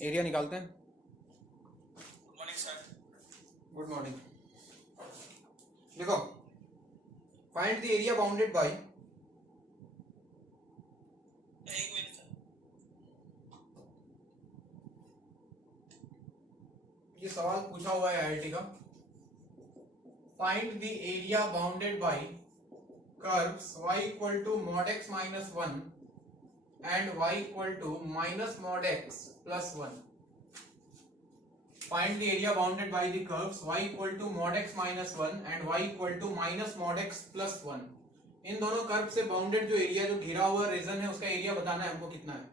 Area निकालते हैं। Good morning sir. Good morning. देखो, find the area bounded by, एक मिनट सर। ये सवाल पूछा हुआ है आईआईटी का। Find the area bounded by curves y equal to mod x minus 1 and y equal to minus mod x plus 1। Find the area bounded by the curves y equal to mod x minus 1 and y equal to minus mod x plus 1। इन दोनों curve से bounded जो area, जो घिरा हुआ reason है, उसका area बताना है हमको कितना है।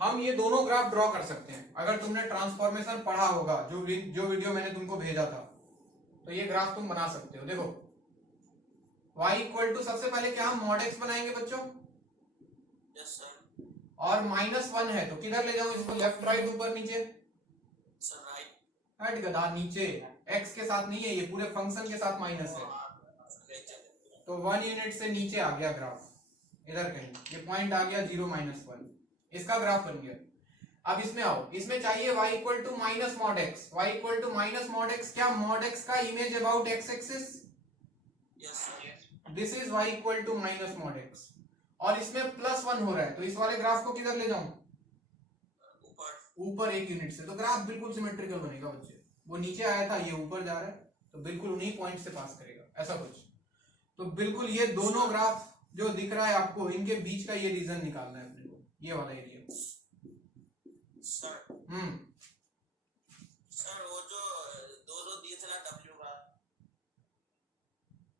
हम ये दोनों ग्राफ ड्रॉ कर सकते हैं। अगर तुमने ट्रांसफॉर्मेशन पढ़ा होगा, जो वीडियो मैंने तुमको भेजा था, तो ये ग्राफ तुम बना सकते हो। देखो, y इक्वल टू, सबसे पहले क्या हम mod x बनाएंगे बच्चों? Yes sir. और माइनस 1 है तो किधर ले जाऊं इसको? लेफ्ट राइट ऊपर नीचे? Sir right. हट गधा, नीचे। x के साथ नहीं है, ये पूरे फंक्शन के साथ माइनस है, तो 1 यूनिट से नीचे आ गया ग्राफ, इधर कहीं ये पॉइंट आ गया 0 माइनस 1, इसका ग्राफ बन गया। अब इसमें आओ, इसमें चाहिए y equal to minus mod x. y equal to minus mod x, क्या मॉड x का image about x axis? Yes sir. This is y equal to minus mod x, और इसमें प्लस 1 हो रहा है, तो इस वाले ग्राफ को किधर ले जाऊं? ऊपर 1 यूनिट से, तो ग्राफ बिल्कुल सिमेट्रिकल बनेगा बच्चे। वो नीचे आया था, ये ऊपर जा रहा है, तो बिल्कुल उन्हीं पॉइंट से पास करेगा, ऐसा कुछ। तो बिल्कुल ये दोनों ग्राफ जो दिख रहा है आपको, इनके बीच का ये रीजन निकालना है अपने को, ये वाला एरिया। सर सर वो जो दो दिए थे ना W का,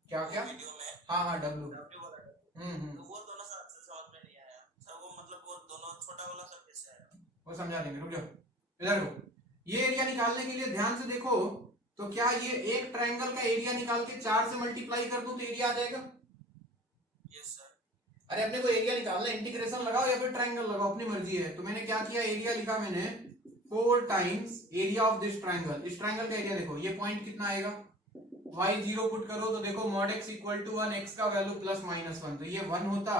क्या क्या? वीडियो में। हाँ W वाला। तो वो दोनों सर अच्छे से समझ में नहीं आया सर। वो मतलब वो दोनों छोटा वाला सर कैसे आया? वो समझा देंगे, रुक जाओ, इधर रुको। ये एरिया निकालने के लिए ध्यान से देखो, तो क्या ये एक ट्रायंगल का एरिया निकाल के 4 से मल्टीप्लाई कर दूं तो एरिया आ जाएगा? Yes sir. अरे अपने को एरिया निकालना, इंटीग्रेशन लगाओ या फिर ट्रायंगल लगाओ, अपनी मर्जी है। तो मैंने क्या किया, एरिया लिखा मैंने 4 times area of this triangle. इस ट्रायंगल का एरिया देखो, ये पॉइंट कितना आएगा, y 0 पुट करो तो देखो mod x equal to 1, x का वैल्यू प्लस माइनस 1, तो ये 1 होता।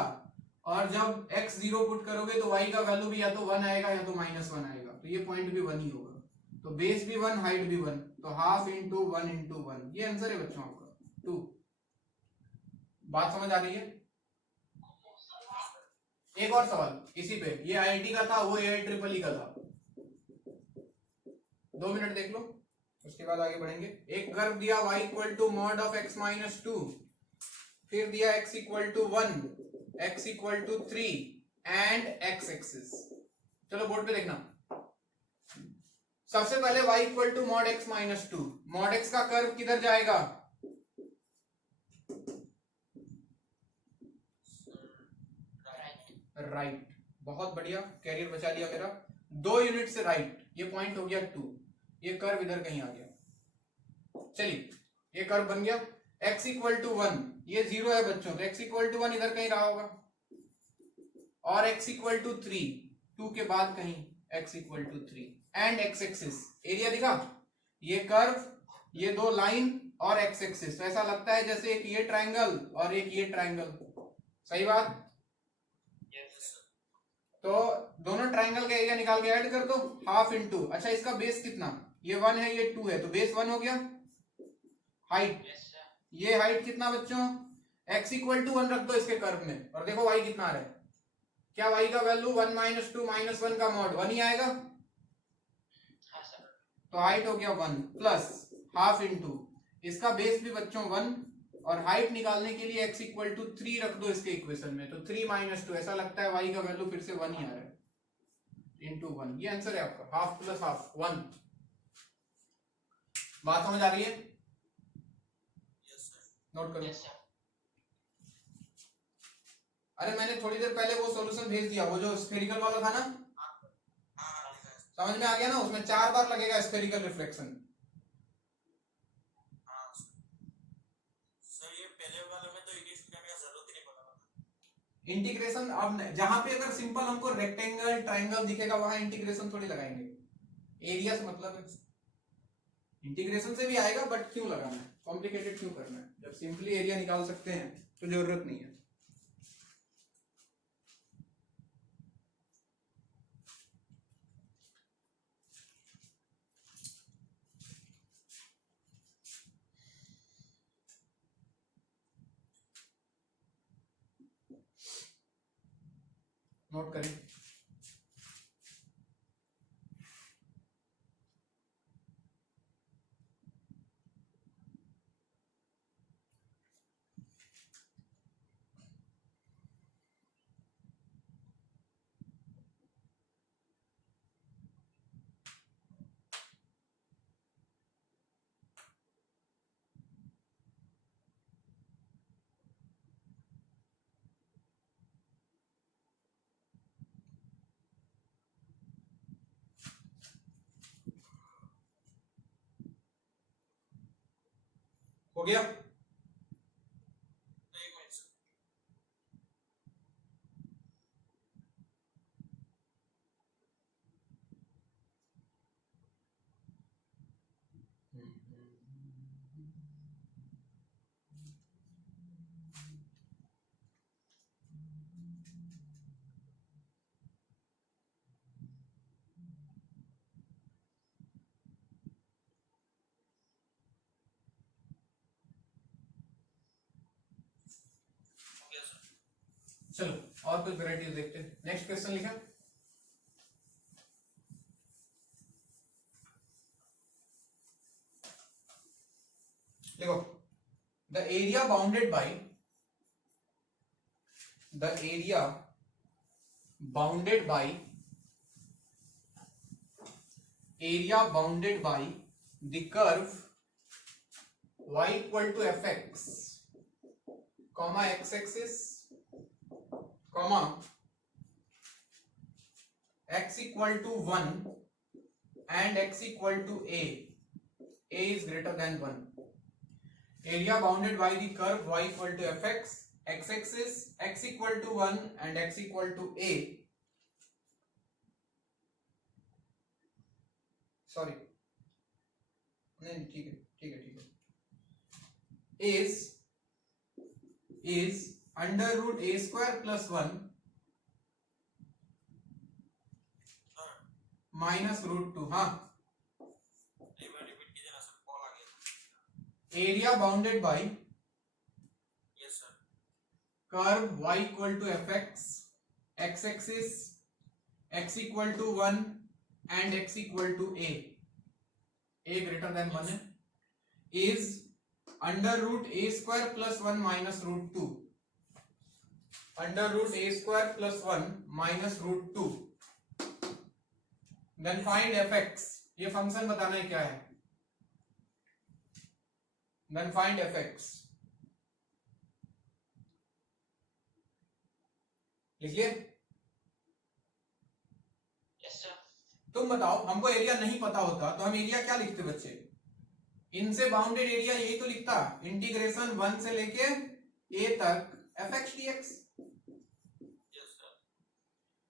और जब x 0 पुट करोगे तो y का वैल्यू भी या तो 1 आएगा या तो माइनस 1 आएगा, तो ये पॉइंट भी 1 ही होगा। तो बेस भी 1, हाइट भी 1, तो हाफ इंटू 1 इंटू 1, ये आंसर है बच्चों आपका 2। बात समझ आ रही है? एक और सवाल इसी पे, ये आईआईटी का था, वो AIEEE का था, 2 मिनट देख लो, उसके बाद आगे बढ़ेंगे। एक कर्व दिया y equal to mod of x minus 2, फिर दिया x equal to 1, x equal to 3 and x axis. चलो बोर्ड पे देखना। सबसे पहले y equal to mod x minus 2, mod x का कर्व किधर जाएगा? राइट। बहुत बढ़िया, कैरियर बचा लिया मेरा। 2 यूनिट से राइट, ये पॉइंट हो गया 2, ये कर्व इधर कहीं आ गया। चलिए, ये कर्व बन गया। x इक्वल टू 1, ये 0 है बच्चों, तो x इक्वल टू 1 इधर कहीं रहा होगा, और x इक्वल टू 3, 2 के बाद कहीं x equal to 3 and x axis. Area दिखा, ये कर्व, ये 2 लाइन और x एक्सिस, तो ऐसा लगता है जैसे एक ये ट्रायंगल और एक ये ट्रायंगल। सही बात? तो दोनों ट्रायंगल का एरिया निकाल के ऐड कर दो, हाफ इंटू, अच्छा इसका बेस कितना, ये 1 है ये 2 है, तो बेस 1 हो गया। हाइट, ये हाइट कितना बच्चों, x इक्वल टू 1 रख दो इसके कर्व में, और देखो y कितना आ रहा है। क्या y का वैल्यू 1 माइनस 2 माइनस 1 का मॉड 1 ही आएगा, तो हाइट हो गया 1 प्लस हाफ इंटू, इसका बेस भी बच्चों 1, और हाइट निकालने के लिए x इक्वल टू 3 रख दो इसके इक्वेशन में, तो 3 माइनस 2, ऐसा लगता है y का वैल्यू फिर से 1 ही आ रहा है, इंटू 1, ये आंसर है आपका, हाफ प्लस हाफ 1। बात समझ आ रही है? नोट करो। अरे मैंने थोड़ी देर पहले वो सॉल्यूशन भेज दिया, वो जो स्फेरिकल वाला था ना, समझ में आ गया ना? उसमें 4 बार लगेगा स्फेरिकल रिफ्लेक्शन। इंटीग्रेशन अब जहां पे अगर सिंपल हमको रेक्टेंगल ट्रायंगल दिखेगा वहां इंटीग्रेशन थोड़ी लगाएंगे, एरिया से मतलब है। इंटीग्रेशन से भी आएगा, बट क्यों लगाना है, कॉम्प्लिकेटेड क्यों करना है, जब सिंपली एरिया निकाल सकते हैं तो जरूरत नहीं है। नोट करें। हो गया? एक मिनट सर। हो गया सर। चलो और कुछ वेराइटीज देखते हैं। नेक्स्ट क्वेश्चन लिखा, देखो, the area bounded bye the curve y equal to fx comma x-axis comma x equal to 1 and x equal to a is greater than 1. Area bounded by the curve y equal to fx, x-axis x equal to 1 and x equal to a, sorry, नहीं ठीक है, is under root a square plus 1 minus root 2. हाँ, एक बार repeat कीजिए ना sir, call आ गया। Area bounded bye yes sir. curve y equal to fx, x-axis x equal to 1 and x equal to a greater than 1 है, is under root a square plus 1 minus root 2, under root a square plus 1 minus root 2. Then find fx, ये function बताना है क्या है। Then find fx, लिखिए। Yes sir. तुम बताओ, हमको एरिया नहीं पता होता तो हम एरिया क्या लिखते बच्चे? इनसे बाउंडेड एरिया यही तो लिखता, इंटीग्रेशन 1 से लेके a तक fx dx। Yes sir.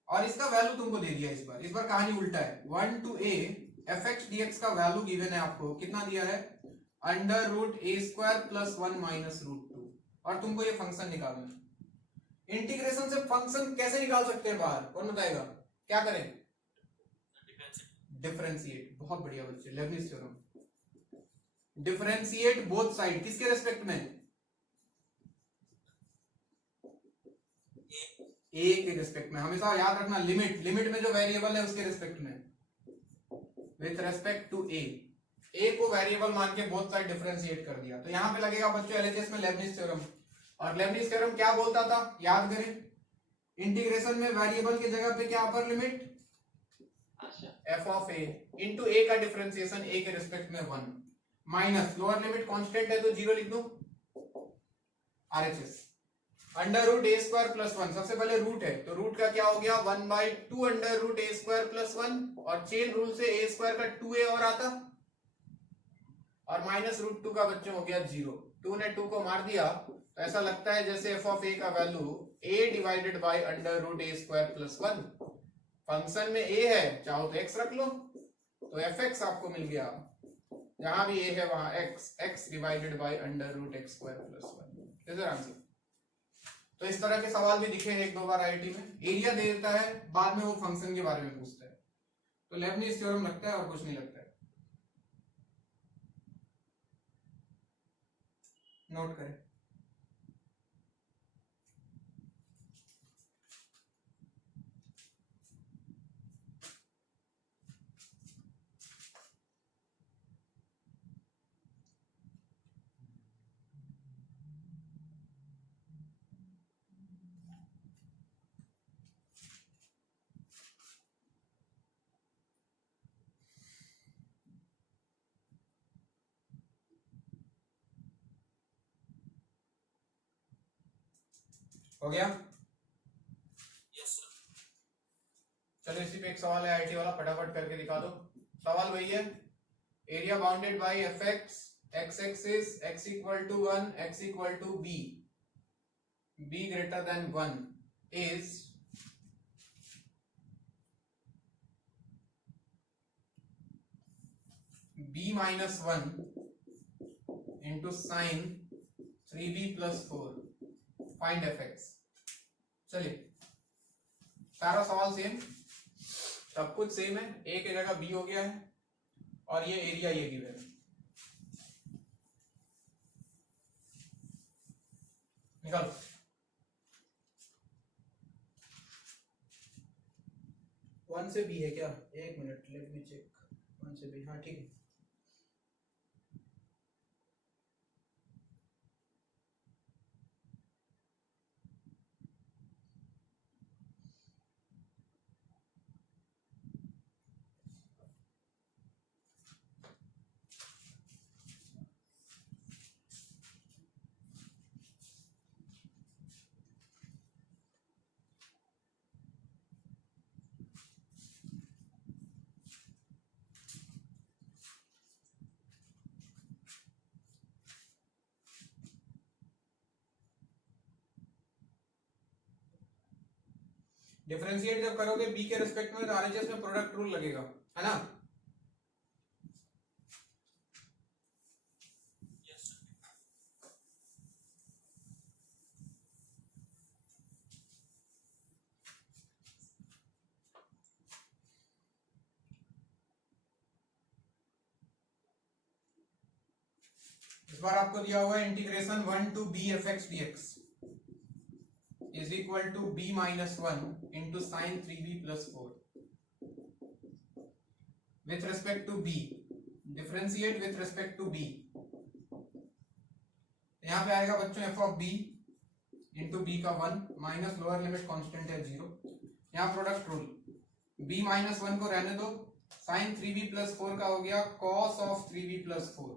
और इसका वैल्यू तुमको दे दिया इस बार कहानी उल्टा है। 1 to a fx dx का वैल्यू गिवन है आपको, कितना दिया है? Under root a square plus 1 minus root 2, और तुमको ये फंक्शन निकालना है। इंटीग्रेशन से फंक्शन कैसे निकाल सकते हैं बाहर, कौन बताएगा? क्या करें? डिफरेंशिएट। बहुत बढ़िया बच्चे, Lebanese theorem. Differentiate both side, किसके रेस्पेक्ट में? ए के रेस्पेक्ट में। हमेशा याद रखना, लिमिट में जो वेरिएबल है उसके रेस्पेक्ट में, विथ रेस्पेक्ट टू ए को वेरिएबल मान के बोथ साइड डिफरेंशिएट कर दिया। तो यहां पे लगेगा बच्चों एलएचएस में लेबनिज थ्योरम। और लेबनिज थ्योरम क्या बोलता था, याद करें, इंटीग्रेशन में वेरिएबल की जगह पे क्या upper limit f of a into a का डिफरेंशिएशन a के रिस्पेक्ट में 1 माइनस लोअर लिमिट कांस्टेंट है तो 0 लिख दो, RHS under root a square plus 1। सबसे पहले रूट है तो रूट का क्या हो गया 1/2 under root a square plus 1, और चेन रूल से a स्क्वायर का 2a और आता, और माइनस रूट 2 का बच्चों हो गया 0। 2 ने 2 को मार दिया तो ऐसा लगता है जैसे f ऑफ a का value a divided by under root a square plus 1। Function में a है, चाहो तो x रख लो, तो fx आपको मिल गया, जहां भी a है वहां x divided by under root x square plus 1। Is answer. तो इस तरह के सवाल भी दिखे हैं एक दो बार आईआईटी में, एरिया दे देता है, बाद में वो फंक्शन के बारे में पूछता है। तो लेबनिज थ्योरम लगता है और कुछ नहीं लगता है। नोट करें। हो गया? Yes sir. चलो इसी पे एक सवाल है आईटी वाला, फटाफट करके दिखा दो। सवाल वही है, area bounded by f x, x axis x equal to 1, x equal to b, b greater than 1 is b minus 1 into sine 3b plus 4, find f x. चलिए सारा सवाल सेम, सब कुछ सेम है, ए की जगह बी हो गया है और ये एरिया ये गिवन है। निकालो। वन से बी है क्या? एक minute, let me check. One से बी, हाँ ठीक है। डिफरेंशिएट जब करोगे बी के रिस्पेक्ट में, तो आरएचएस में प्रोडक्ट रूल लगेगा, है ना? Yes sir. इस बार आपको दिया हुआ है integration 1 to b f x d x is equal to b minus 1 into sine 3b plus 4 with respect to b. Differentiate with respect to b. यहां पे आएगा बच्चों f of b into b का 1 माइनस लोअर लिमिट कांस्टेंट है 0। यहाँ product rule, b minus 1 को रहने दो, साइन 3b प्लस 4 का हो गया कॉस ऑफ 3b प्लस 4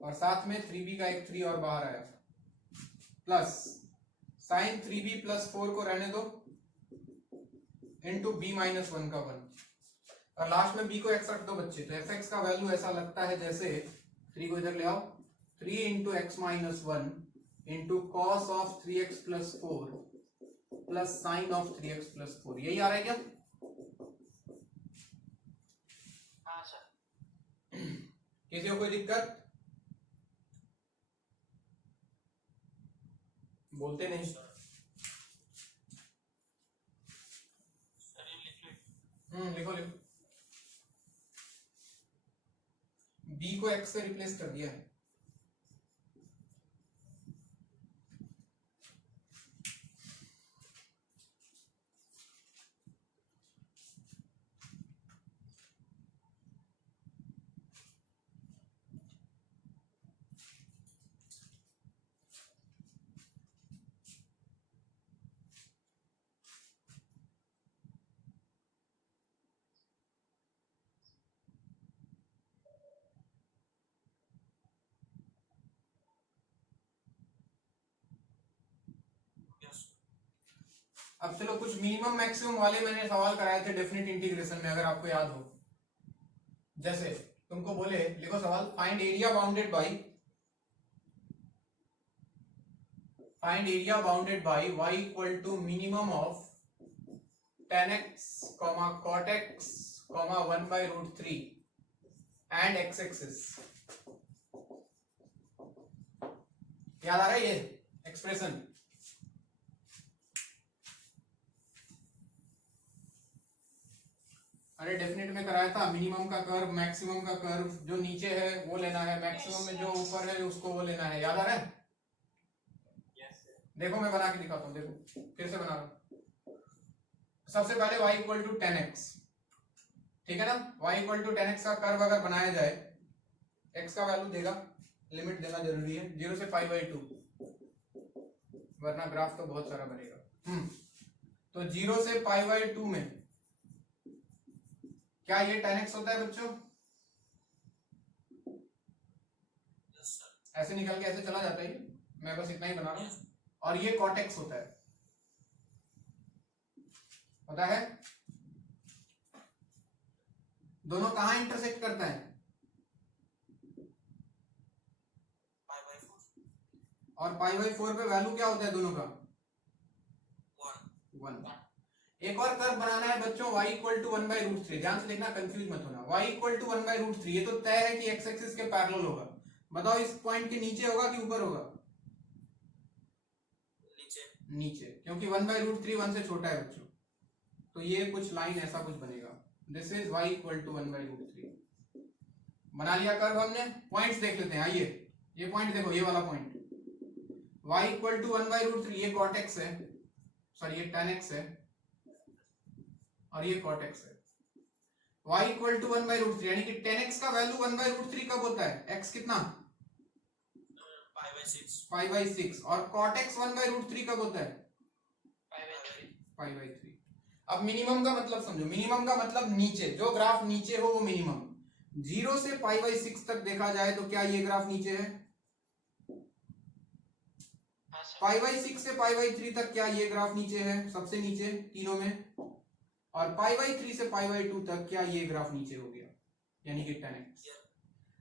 और साथ में 3b का एक 3 और बाहर आया, प्लस साइन 3b प्लस 4 को रहने दो इंटू b माइनस 1 का 1 और लास्ट में b को x रख दो बच्चे। तो एफ एक्स का वैल्यू ऐसा लगता है जैसे 3 को इधर ले आओ, 3 into x minus 1 into cos of 3x plus 4 plus sign of 3x plus 4। यही आ रहा है क्या? हाँ सर। किसी को कोई दिक्कत? बोलते नहीं। सर ये लिख लो। लिखो लिखो। b को x से रिप्लेस कर दिया है। यस। अब चलो कुछ मिनिमम मैक्सिमम वाले मैंने सवाल कराए थे डेफिनेट इंटीग्रेशन में, अगर आपको याद हो। जैसे तुमको बोले, लिखो सवाल, find area bounded by y equal to minimum of tan x, cot x, 1 by root 3 and x axis। याद आ रहा है ये एक्सप्रेशन? अरे डेफिनेट में कराया था, मिनिमम का कर्व, मैक्सिमम का कर्व, जो नीचे है वो लेना है, मैक्सिमम में जो ऊपर है उसको वो लेना है। याद आ रहा है? Yes sir. देखो मैं बना के दिखाता हूँ, देखो फिर से बना रहा हूं। सबसे पहले y इक्वल टू 10x, ठीक है ना? y इक्वल टू 10x का कर्व अगर बनाया जाए, x का वैल्यू देगा, लिमिट देना जरूरी है 0 से पाई बाई 2, वरना ग्राफ तो बहुत सारा बनेगा। तो 0 से पाई बाई 2 में क्या ये 10x होता है बच्चों? Yes sir. ऐसे निकल के ऐसे चला जाता है, मैं बस इतना ही बना रहा हूँ। और ये cot x होता है, पता है? दोनों कहां इंटरसेक्ट करता है? और π/4 पे वैल्यू क्या होता है दोनों का? 1। एक और कर्व बनाना है बच्चों, y इक्वल टू 1/√3। ध्यान से देखना, कंफ्यूज मत होना। y इक्वल टू 1/√3, ये तो तय है कि x एक्सिस के पैरेलल होगा। बताओ इस पॉइंट के नीचे होगा कि ऊपर होगा? नीचे, क्योंकि 1/√3 1 से छोटा है बच्चों। तो ये कुछ लाइन ऐसा कुछ बनेगा, this is y equal to 1/√3। बना लिया कर्व हमने। पॉइंट्स देख लेते हैं, आइए। ये पॉइंट देखो, ये वाला पॉइंट y इक्वल टू 1/√3, ये cot x है, सॉरी ये tan x है, और ये cot x है। y इक्वल टू 1/√3 यानी कि tan x का वैल्यू 1/√3 कब होता है? x कितना? π/6। और cot x 1/√3 कब होता है? π/3। अब मिनिमम का मतलब समझो। मिनिमम का मतलब नीचे, जो ग्राफ नीचे हो वो मिनिमम। 0 से π/6 तक देखा जाए तो क्या ये ग्राफ नीचे है? π/6 से π/3 तक क्या ये ग्राफ नीचे है? सबसे नीचे तीनों में। और π/3 से π/2 तक क्या ये ग्राफ नीचे हो गया, यानी कि tan x।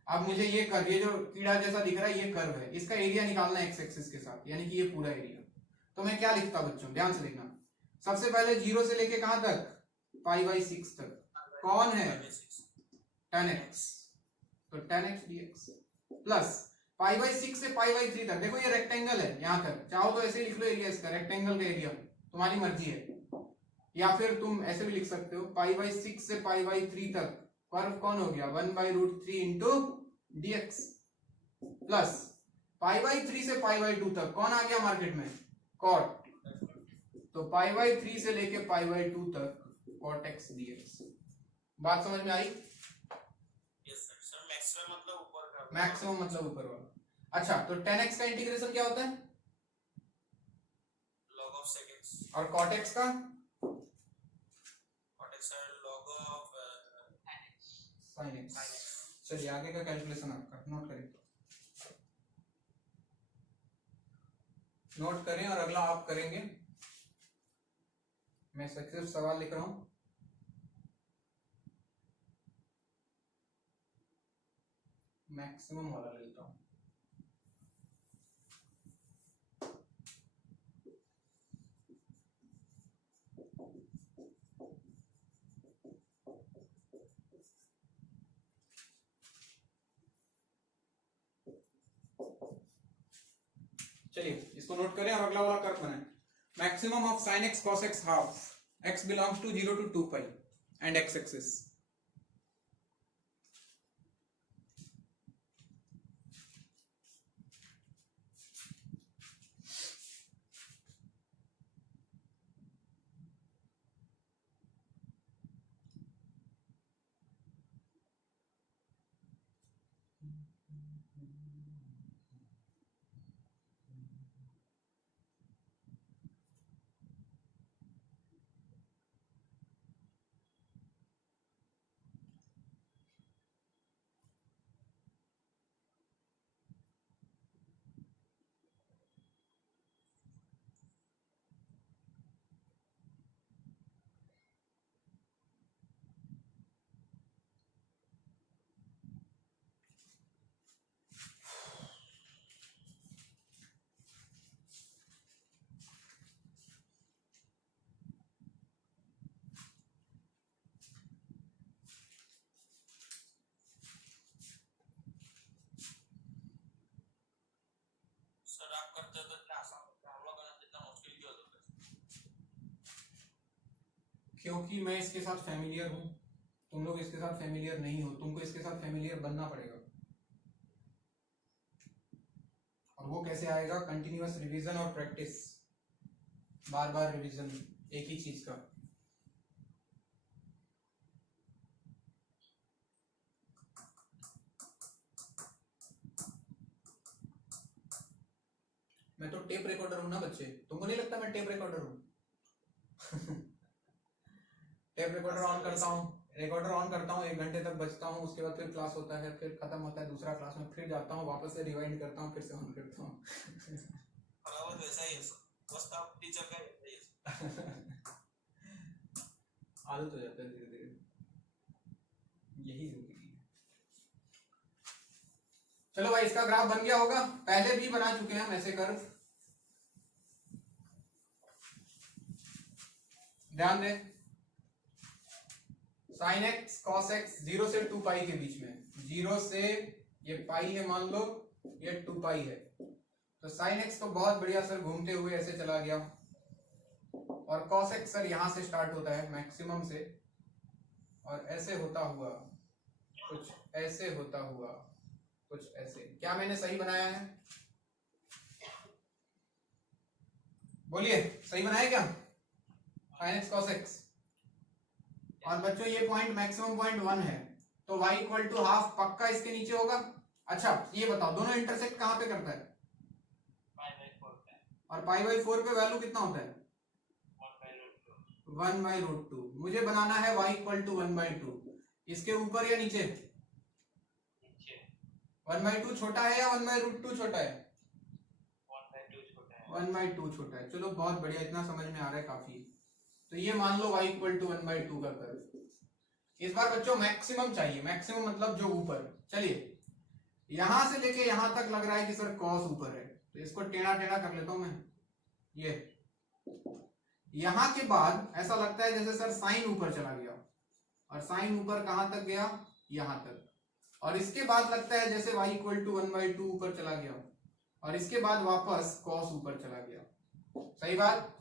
अब मुझे ये कर्व, ये जो कीड़ा जैसा दिख रहा है ये कर्व है, इसका एरिया निकालना है x एक्सिस के साथ, यानी कि ये पूरा एरिया। तो मैं क्या लिखता बच्चों, ध्यान से देखना। सबसे पहले 0 से लेके कहां तक? π/6 तक। कौन है? tan x। तो tan x dx प्लस π/6 से π/3 तक। देखो ये रेक्टेंगल है, यहां तक चाहो तो ऐसे लिख लो एरिया इसका, रेक्टेंगल का एरिया, तुम्हारी मर्जी है। या फिर तुम ऐसे भी लिख सकते हो, π/6 से π/3 तक कर्व कौन हो गया? 1/√3 इंटू dx प्लस π/3 से π/2 तक कौन आ गया मार्केट में? cot। तो π/3 से लेके π/2 तक cot x dx। बात समझ में आई? मैक्सिमम मतलब ऊपर वाला। अच्छा, तो tan x का इंटीग्रेशन क्या होता है? log of sec x। और cot x का? cot x है log of sin x। चलिए आगे का कैलकुलेशन आपका नोट करें, नोट करें और अगला आप करेंगे। मैं सिर्फ सवाल लिख रहा हूं। मैक्सिमम वाला लेता हूं। चलिए इसको नोट करें और अगला वाला कर्व बनाएं। Maximum of sin x cos x half x belongs to 0 to 2 pi and x axis. Sir आप करते तो इतना आसान होता है, हम लोग करना जितना मुश्किल क्यों होता है? क्योंकि मैं इसके साथ फैमिलियर हूं, तुम लोग इसके साथ फैमिलियर नहीं हो, तुमको इसके साथ फैमिलियर बनना पड़ेगा। और वो कैसे आएगा? कंटिन्यूअस रिवीजन और प्रैक्टिस, बार बार रिवीजन एक ही चीज का। मैं तो टेप रिकॉर्डर हूं ना बच्चे, तुमको नहीं लगता मैं टेप रिकॉर्डर हूं? टेप रिकॉर्डर ऑन करता हूं, रिकॉर्डर ऑन करता हूं, 1 घंटे तक बजता हूं, उसके बाद फिर क्लास होता है, फिर खत्म होता है, दूसरा क्लास में फिर जाता हूं, वापस से रिवाइंड करता हूं, फिर से ऑन करता हूं। बराबर वैसा ही है, बस आप टीचर का ही है। आदत हो जाता है धीरे धीरे, यही जिंदगी है। चलो भाई इसका ग्राफ बन गया होगा, पहले भी बना चुके हैं हम ऐसे कर्व, ध्यान दें। साइन एक्स कॉस एक्स 0 से 2 पाई के बीच में, 0 से ये पाई है मान लो, ये 2 पाई है, तो साइन एक्स तो बहुत बढ़िया सर घूमते हुए ऐसे चला गया, और कॉस एक्स सर यहां से स्टार्ट होता है मैक्सिमम से, और ऐसे होता हुआ कुछ ऐसे होता हुआ कुछ ऐसे। क्या मैंने सही बनाया है? बोलिए सही बनाया क्या? Sine x cos x. और बच्चों ये पॉइंट मैक्सिमम पॉइंट 1 है, तो y इक्वल टू हाफ पक्का इसके नीचे होगा। अच्छा ये बताओ दोनों इंटरसेक्ट कहां पे करता है? और पाई बाई 4 पे वैल्यू कितना होता है? 1/√2। मुझे बनाना है y इक्वल टू 1/2, इसके ऊपर या नीचे? 1/2 छोटा है या 1/√2 छोटा है? 1/2 छोटा है। चलो बहुत बढ़िया, इतना समझ में आ रहा है काफी। तो ये मान लो y इक्वल टू 1/2 का कर्व। इस बार बच्चों मैक्सिमम चाहिए, मैक्सिमम मतलब जो ऊपर। चलिए यहां से लेके यहां तक लग रहा है कि सर कॉस ऊपर है, तो इसको टेढ़ा टेढ़ा कर लेता हूं मैं। ये यहां के बाद ऐसा लगता है जैसे सर साइन ऊपर चला गया, और साइन ऊपर कहां तक गया? यहां तक। और इसके बाद लगता है जैसे y इक्वल टू 1/2 ऊपर चला गया, और इसके बाद वापस कॉस ऊपर चला गया। सही बात?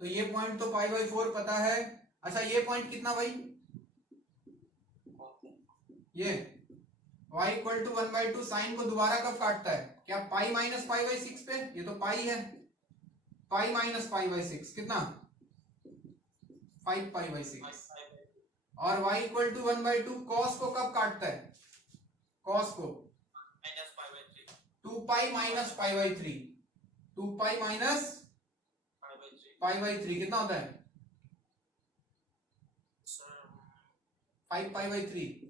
तो ये पॉइंट तो पाई बाई 4 पता है। अच्छा ये पॉइंट कितना भाई? ये y इक्वल टू 1/2 साइन को दोबारा कब काटता है? क्या पाई माइनस पाई बाई 6 पे? ये तो पाई है, पाई माइनस पाई बाई 6 कितना? 5 पाई बाई 6। और y इक्वल टू 1/2 कॉस को कब काटता है? कॉस को 2 pi minus pi by 3, 2 pi minus pi by 3 कितना होता है? 5 पाई बाई 3।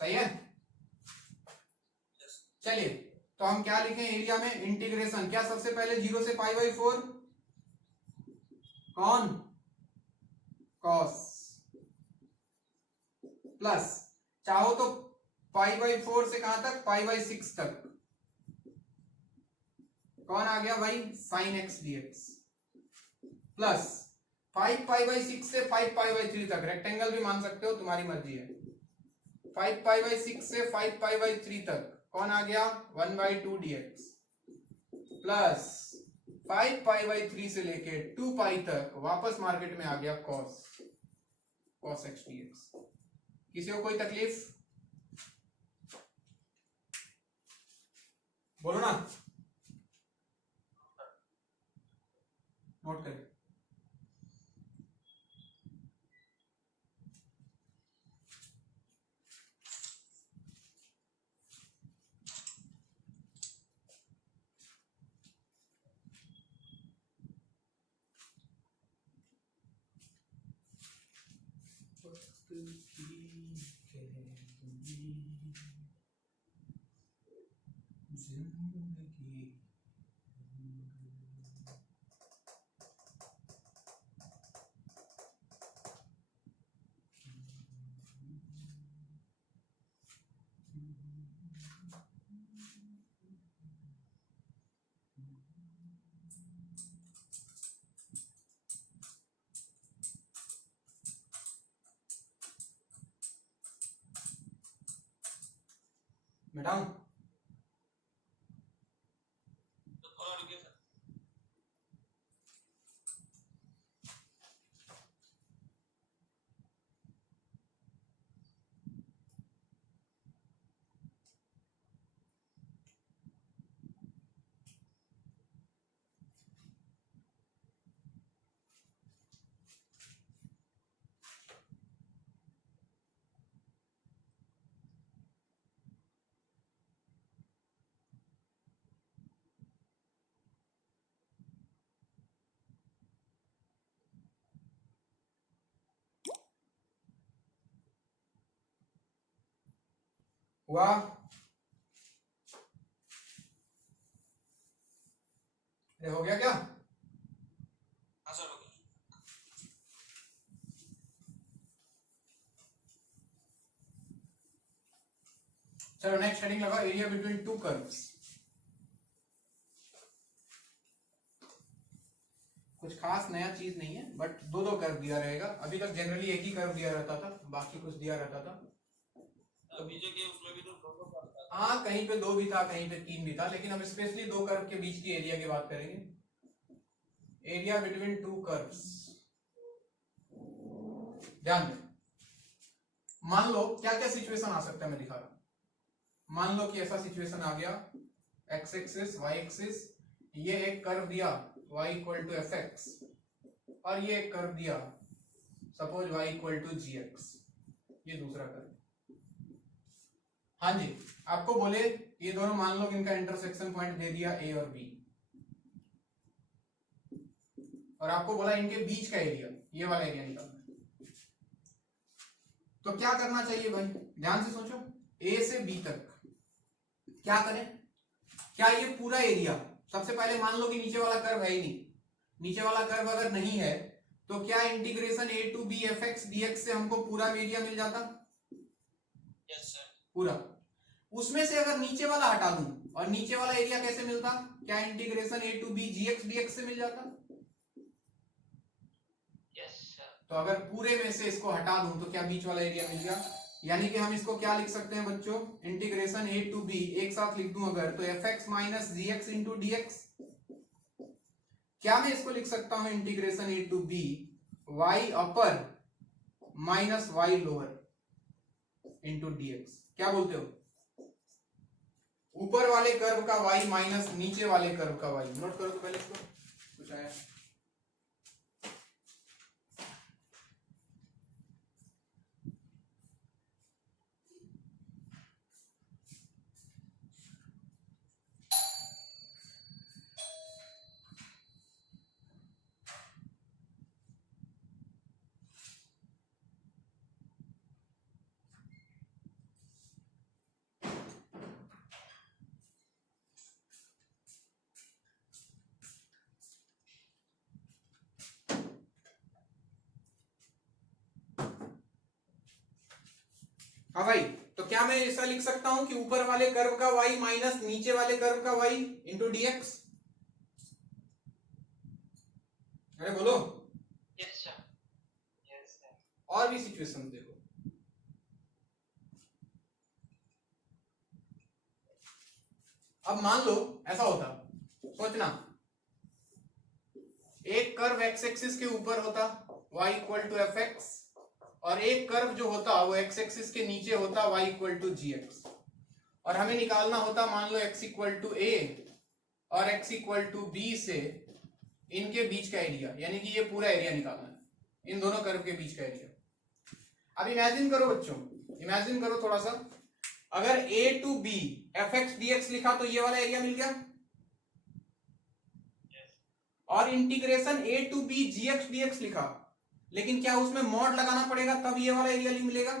सही है? चलिए तो हम क्या लिखें एरिया में? इंटीग्रेशन। क्या सबसे पहले 0 से पाई बाई 4? कौन? कॉस। प्लस चाहो तो पाई बाई 4 से कहां तक? पाई बाई 6 तक। कौन आ गया भाई? Sine x dx. Plus 5 pi by 6 से 5 पाई बाई 3 तक, रेक्टेंगल भी मान सकते हो, तुम्हारी मर्जी है। 5 पाई बाई 6 से 5 पाई बाई 3 तक कौन आ गया? 1/2 dx। प्लस 5 पाई बाई 3 से लेके 2 पाई तक वापस मार्केट में आ गया cos x dx। किसी को कोई तकलीफ? बोलो ना, नोट करें। मिटाऊं? हुआ? ये हो गया क्या? चलो नेक्स्ट हेडिंग लगाओ, एरिया बिटवीन टू कर्व्स। कुछ खास नया चीज नहीं है, बट दो दो कर्व दिया रहेगा। अभी तक जनरली एक ही कर्व दिया रहता था, बाकी कुछ दिया रहता था। अभी जो कि उसमें भी तो दो कर्व था। हाँ, कहीं पे 2 भी था, कहीं पे 3 भी था, लेकिन हम स्पेशली 2 कर्व के बीच की एरिया की बात करेंगे। Area between two curves. ध्यान दें, मान लो क्या क्या सिचुएशन आ सकता है, मैं दिखा रहा हूं। मान लो कि ऐसा सिचुएशन आ गया, एक्स एक्सिस वाई एक्सिस, ये एक कर्व दिया y equal to f x, और ये एक कर्व दिया suppose y equal to g x, ये दूसरा कर्व। हाँ जी, आपको बोले ये दोनों मान लो कि इनका इंटरसेक्शन पॉइंट दे दिया a और b, और आपको बोला इनके बीच का एरिया, ये वाला एरिया निकालना है। तो क्या करना चाहिए भाई, ध्यान से सोचो। a से b तक क्या करें? क्या ये पूरा एरिया, सबसे पहले मान लो कि नीचे वाला कर्व है ही नहीं। नीचे वाला कर्व अगर नहीं है तो क्या integration a to b f x d x से हमको पूरा एरिया मिल जाता? Yes sir. पूरा। उसमें से अगर नीचे वाला हटा दूं, और नीचे वाला एरिया कैसे मिलता? क्या integration a to b g x d x से मिल जाता? Yes sir. तो अगर पूरे में से इसको हटा दूं तो क्या बीच वाला एरिया मिल गया? यानी कि हम इसको क्या लिख सकते हैं बच्चों, इंटीग्रेशन a टू b एक साथ लिख दूं अगर, तो f x minus g x into d x. क्या मैं इसको लिख सकता हूं integration a to b y upper minus y lower into dx? क्या बोलते हो? ऊपर वाले कर्व का y माइनस नीचे वाले कर्व का y। नोट करो तो पहले इसको, कुछ आया। हाँ भाई, तो क्या मैं ऐसा लिख सकता हूं कि ऊपर वाले कर्व का y माइनस नीचे वाले कर्व का y इंटू dx? अरे बोलो। Yes sir. Yes sir. और भी सिचुएशन देखो। अब मान लो ऐसा होता, सोचना, एक कर्व एक्स एक्सिस के ऊपर होता y equal to f x, और एक कर्व जो होता वो एक्स एक्सिस के नीचे होता y equal to g x, और हमें निकालना होता मान लो x इक्वल टू ए और x इक्वल टू बी से इनके बीच का एरिया, यानी कि ये पूरा एरिया निकालना है, इन दोनों कर्व के बीच का एरिया। अब इमेजिन करो बच्चों, इमेजिन करो थोड़ा सा, अगर a to b f x d x लिखा तो ये वाला एरिया मिल गया, और integration a to b g x d x लिखा, लेकिन क्या उसमें मॉड लगाना पड़ेगा तब ये वाला एरिया मिलेगा?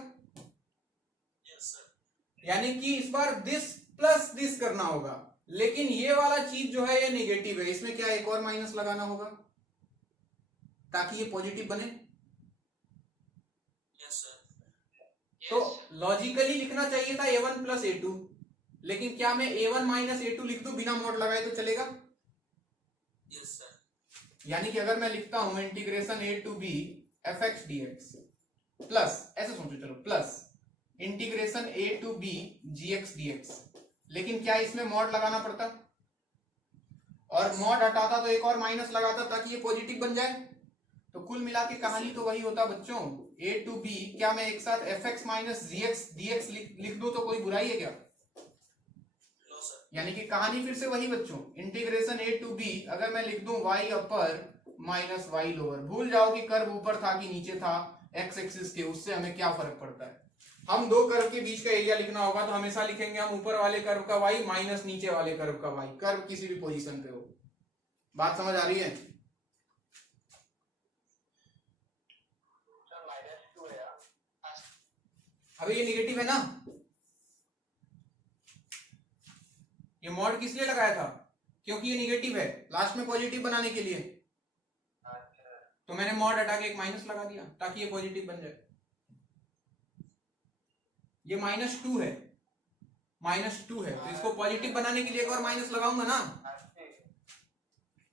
Yes sir. यानी कि इस बार दिस प्लस दिस करना होगा, लेकिन ये वाला चीज जो है ये नेगेटिव है, इसमें क्या एक और माइनस लगाना होगा ताकि ये पॉजिटिव बने। Yes sir. तो लॉजिकली लिखना चाहिए था a1 प्लस a2, लेकिन क्या मैं a1 माइनस a2 लिख दूं बिना मॉड लगाए तो चलेगा? Yes sir. यानी कि अगर मैं लिखता हूं integration a to b f x d x plus, ऐसे सोचो चलो, plus integration a to b g x d x, लेकिन क्या इसमें मॉड लगाना पड़ता? और मॉड हटाता तो एक और माइनस लगाता ताकि ये पॉजिटिव बन जाए। तो कुल मिला के कहानी तो वही होता बच्चों, a टू b, क्या मैं एक साथ f x minus g x d x लिख दूं तो कोई बुराई है क्या? No sir. यानी कि कहानी फिर से वही बच्चों, इंटीग्रेशन a टू b अगर मैं लिख दूं y upper minus y lower, भूल जाओ कि कर्व ऊपर था कि नीचे था x एक्सिस के, उससे हमें क्या फर्क पड़ता है। हम दो कर्व के बीच का एरिया लिखना होगा तो हमेशा लिखेंगे हम ऊपर वाले कर्व का y माइनस नीचे वाले कर्व का y, कर्व किसी भी पोजीशन पे हो। बात समझ आ रही है? अभी ये निगेटिव है ना, ये मॉड किस लिए लगाया था? क्योंकि ये निगेटिव है, लास्ट में पॉजिटिव बनाने के लिए। तो मैंने मॉड हटा के एक माइनस लगा दिया ताकि ये पॉजिटिव बन जाए। ये -2 है, -2 है, तो इसको पॉजिटिव बनाने के लिए एक और माइनस लगाऊंगा ना,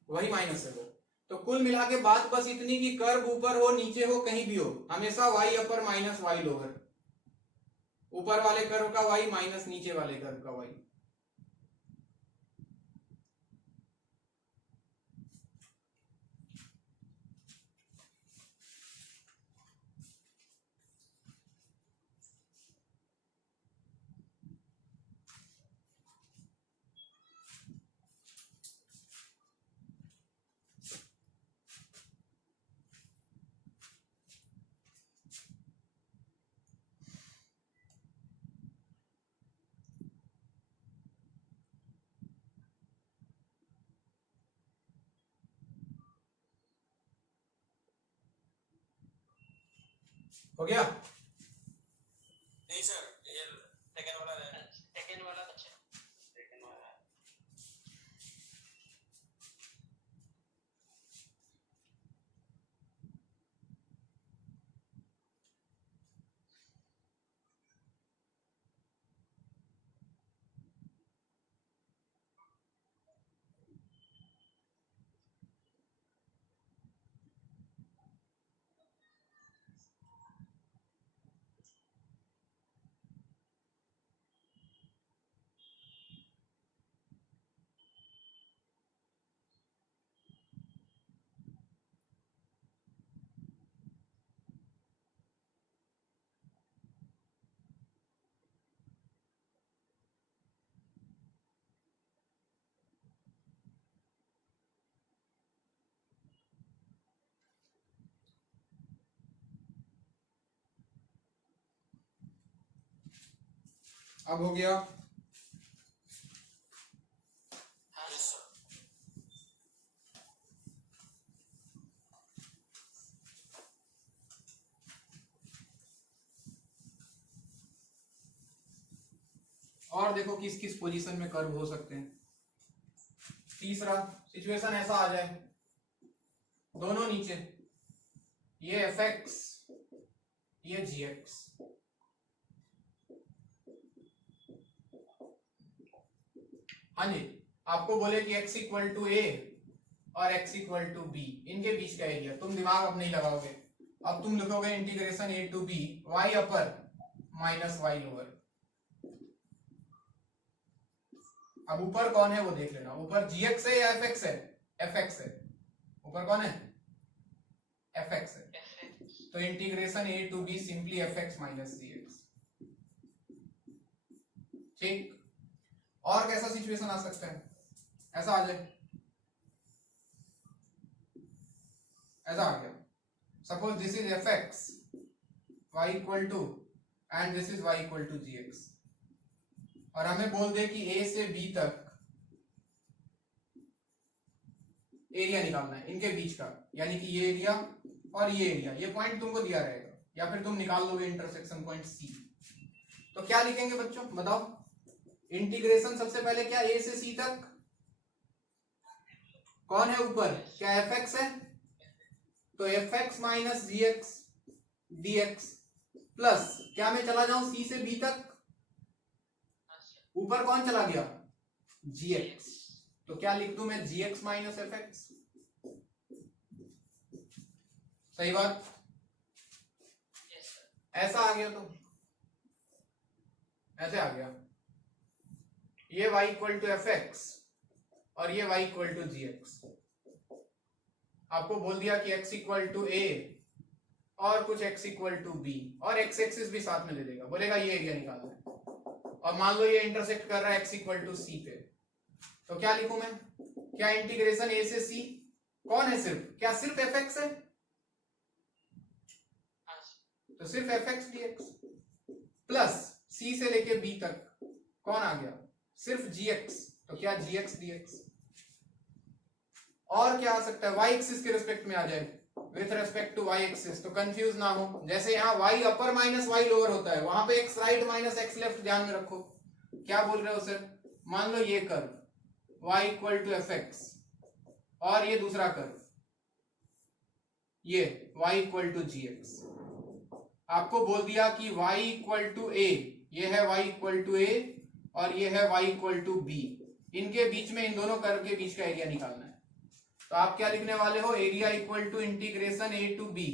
वही माइनस है वो। तो कुल मिला के बात बस इतनी कि कर्व ऊपर हो नीचे हो कहीं भी हो, हमेशा y upper minus y lower, ऊपर वाले कर्व का वाई माइनस नीचे वाले कर्व का वाई। हो गया? नहीं सर, ये सेकंड वाला है, सेकंड वाला अच्छा, सेकंड वाला अब हो गया? हाँ सर। और देखो किस किस पोजीशन में कर्व हो सकते हैं। तीसरा सिचुएशन ऐसा आ जाए, दोनों नीचे, ये fx, ये gx, हाँ जी, आपको बोले कि x इक्वल टू ए और x इक्वल टू बी, इनके बीच का एरिया, तुम दिमाग अब नहीं लगाओगे, अब तुम लिखोगे integration a to b y upper minus y lower. अब ऊपर कौन है वो देख लेना, ऊपर gx है या fx है? fx है। ऊपर कौन है? fx है। तो integration a to b simply fx minus gx। ठीक, और कैसा सिचुएशन आ सकता है? ऐसा आ जाए, ऐसा आ गया, suppose this is fx y equal to and this is y equal to gx, और हमें बोल दे कि a से b तक एरिया निकालना है इनके बीच का, यानी कि ये एरिया और ये एरिया, ये पॉइंट तुमको दिया रहेगा या फिर तुम निकाल लोगे इंटरसेक्शन पॉइंट C। तो क्या लिखेंगे बच्चों बताओ? इंटीग्रेशन सबसे पहले क्या, a से c तक कौन है ऊपर? क्या fx है? तो fx minus gx dx plus क्या मैं चला जाऊं c से b तक, ऊपर कौन चला गया? gx, तो क्या लिख दूं मैं? gx minus fx। सही बात? ऐसा आ गया, तो ऐसे आ गया, ये y इक्वल टू fx और ये y इक्वल टू gx। आपको बोल दिया कि x इक्वल टू a और कुछ x इक्वल टू b, और x एक्सिस भी साथ में ले लेगा, बोलेगा ये एरिया निकालना है, और मान लो ये इंटरसेक्ट कर रहा है x इक्वल टू c पे, तो क्या लिखूं मैं? क्या इंटीग्रेशन a से c कौन है? सिर्फ क्या सिर्फ fx है? तो सिर्फ fx dx प्लस c से लेके b तक कौन आ गया? सिर्फ gx, तो क्या gx dx। और क्या आ सकता है? y एक्सिस के रिस्पेक्ट में आ जाए, with respect to y axis, तो कंफ्यूज ना हो, जैसे यहाँ y upper minus y lower होता है, वहां पे x right minus x left ध्यान में रखो। क्या बोल रहे हो सर? मान लो ये curve y equal to fx और ये दूसरा कर्व ये y इक्वल टू gx, आपको बोल दिया कि y इक्वल टू a, ये है y इक्वल टू a और ये है y इक्वल टू बी। इनके बीच में, इन दोनों कर्व के बीच का एरिया निकालना है। तो आप क्या लिखने वाले हो, area equal to integration a to b,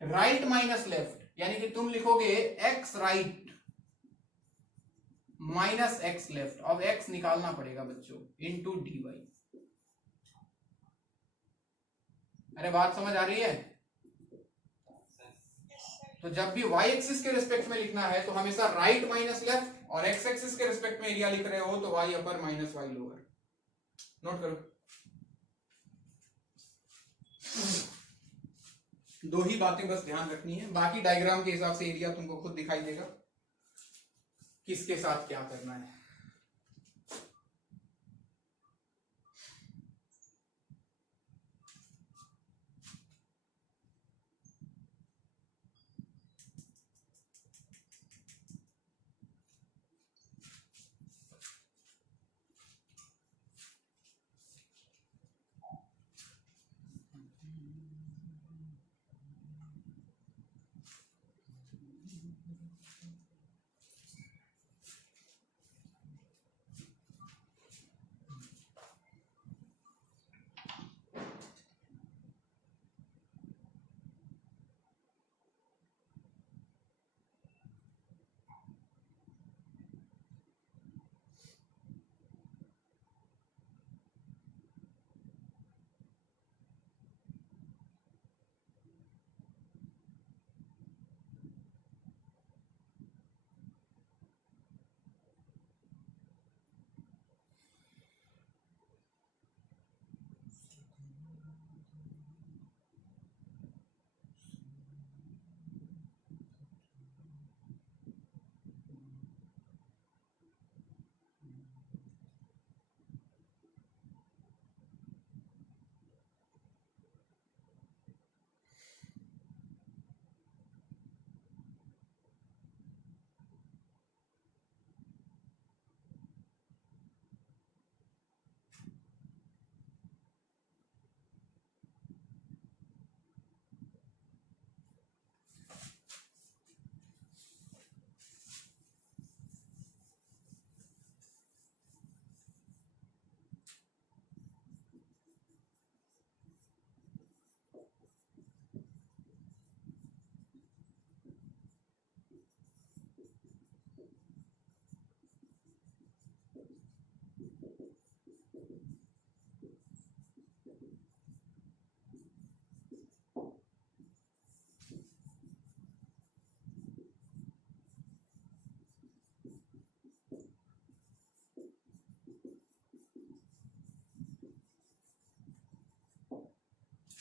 right minus left, यानी कि तुम लिखोगे x right minus x left. अब x निकालना पड़ेगा बच्चों, इनटू dy। अरे बात समझ आ रही है? तो जब भी y एक्सिस के रिस्पेक्ट में लिखना है तो हमेशा राइट माइनस लेफ्ट, और x एक्सिस के रिस्पेक्ट में एरिया लिख रहे हो तो y upper minus y lower. Note करो, दो ही बातें बस ध्यान रखनी है, बाकी डायग्राम के हिसाब से एरिया तुमको खुद दिखाई देगा किसके साथ क्या करना है।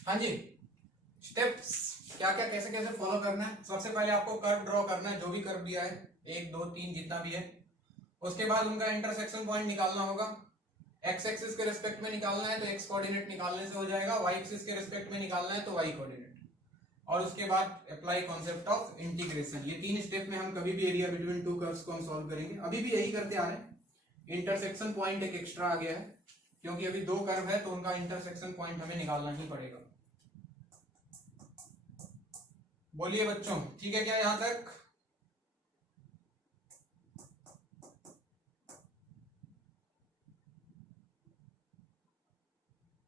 हाँ जी, स्टेप्स क्या क्या कैसे कैसे फॉलो करना है। सबसे पहले आपको कर्व ड्रॉ करना है, जो भी कर्व दिया है, 1 2 3 जितना भी है। उसके बाद उनका इंटरसेक्शन पॉइंट निकालना होगा। एक्स एक्सिस के रिस्पेक्ट में निकालना है तो एक्स कोऑर्डिनेट निकालने से हो जाएगा, वाई एक्सिस के रिस्पेक्ट में निकालना है तो वाई कोऑर्डिनेट। और उसके बाद अप्लाई कॉन्सेप्ट ऑफ इंटीग्रेशन। ये 3 स्टेप में हम कभी भी एरिया बिटवीन टू कर्व्स को हम सॉल्व करेंगे। अभी भी यही करते आ रहे हैं। इंटरसेक्शन पॉइंट एक एक्स्ट्रा आ गया है, क्योंकि अभी 2 कर्व है तो उनका इंटरसेक्शन पॉइंट हमें निकालना ही पड़ेगा। बोलिए बच्चों, ठीक है क्या यहां तक?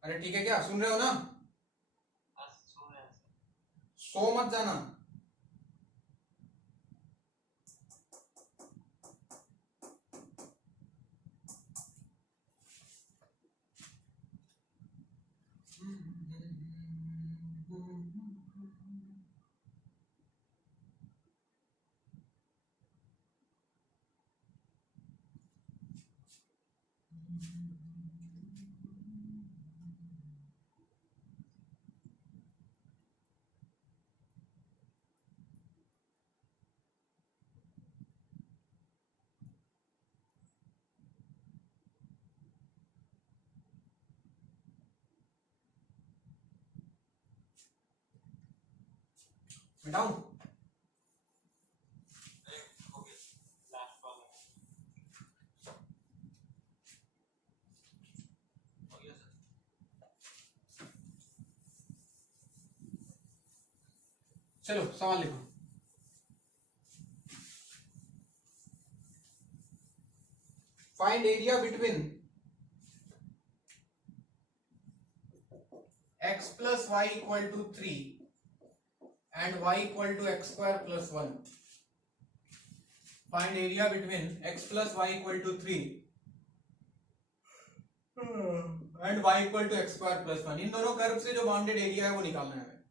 अरे ठीक है क्या, सुन रहे हो ना? सो मत जाना। मिटाऊं? चलो सवाल लिखो। Find area between x plus y equal to 3 and y equal to x square plus 1. Find area between x plus y equal to 3 and y equal to x square plus 1. इन दोनों कर्व से जो bounded area है वो निकालना है हमें.